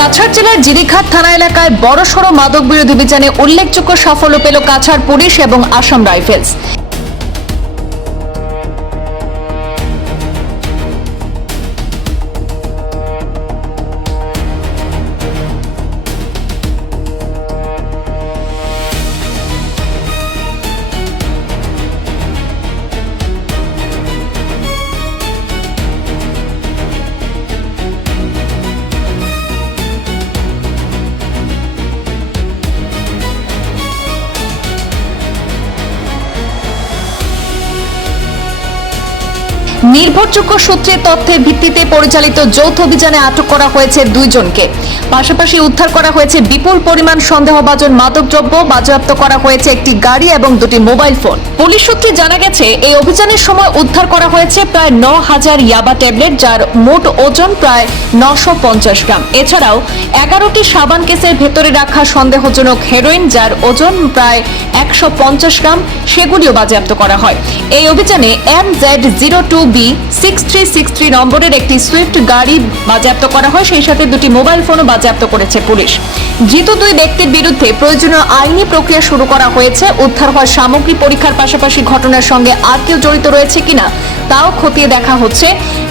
কাছাড় জেলার জিরিঘাট থানা এলাকায় বড়সড় মাদক বিরোধী অভিযানে উল্লেখযোগ্য সাফল্য পেল কাছাড় পুলিশ এবং আসাম রাইফেলস। নির্ভরযোগ্য সূত্রের তথ্যের ভিত্তিতে পরিচালিত যৌথ অভিযানে আটক করা হয়েছে 2 জনকে। পাশাপাশি উদ্ধার করা হয়েছে বিপুল পরিমাণ সন্দেহভাজন মাদকদ্রব্য, বাজেয়াপ্ত করা হয়েছে একটি গাড়ি এবং 2টি মোবাইল ফোন। পুলিশ সূত্রে জানা গেছে, এই অভিযানের সময় উদ্ধার করা হয়েছে প্রায় 9000 ইয়াবা ট্যাবলেট, যার মোট ওজন প্রায় 950 গ্রাম। এছাড়াও 11টি সাবান কেসের ভেতরে রাখা সন্দেহজনক হেরোইন, যার ওজন প্রায় 150 গ্রাম, সেগুলিও বাজেয়াপ্ত করা হয়। এই অভিযানে MZ02B6363 নম্বরের একটি সুইফট গাড়ি বাজেয়াপ্ত করা হয়, সেই সাথে 2টি মোবাইল ফোনও বাজেয়াপ্ত করেছে পুলিশ। ধৃত 2 ব্যক্তির বিরুদ্ধে প্রয়োজনীয় আইনি প্রক্রিয়া শুরু করা হয়েছে। উদ্ধার হওয়া সামগ্রী পরীক্ষার পাশাপাশি ঘটনার সঙ্গে আর কেউ জড়িত রয়েছে কিনা তাও খতিয়ে দেখা হচ্ছে।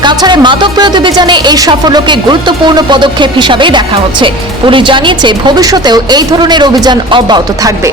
কাছাড়ে মাদক বিরোধী অভিযানে এই সাফল্যকে গুরুত্বপূর্ণ পদক্ষেপ হিসাবেই দেখা হচ্ছে। পুলিশ জানিয়েছে, ভবিষ্যতেও এই ধরনের অভিযান অব্যাহত থাকবে।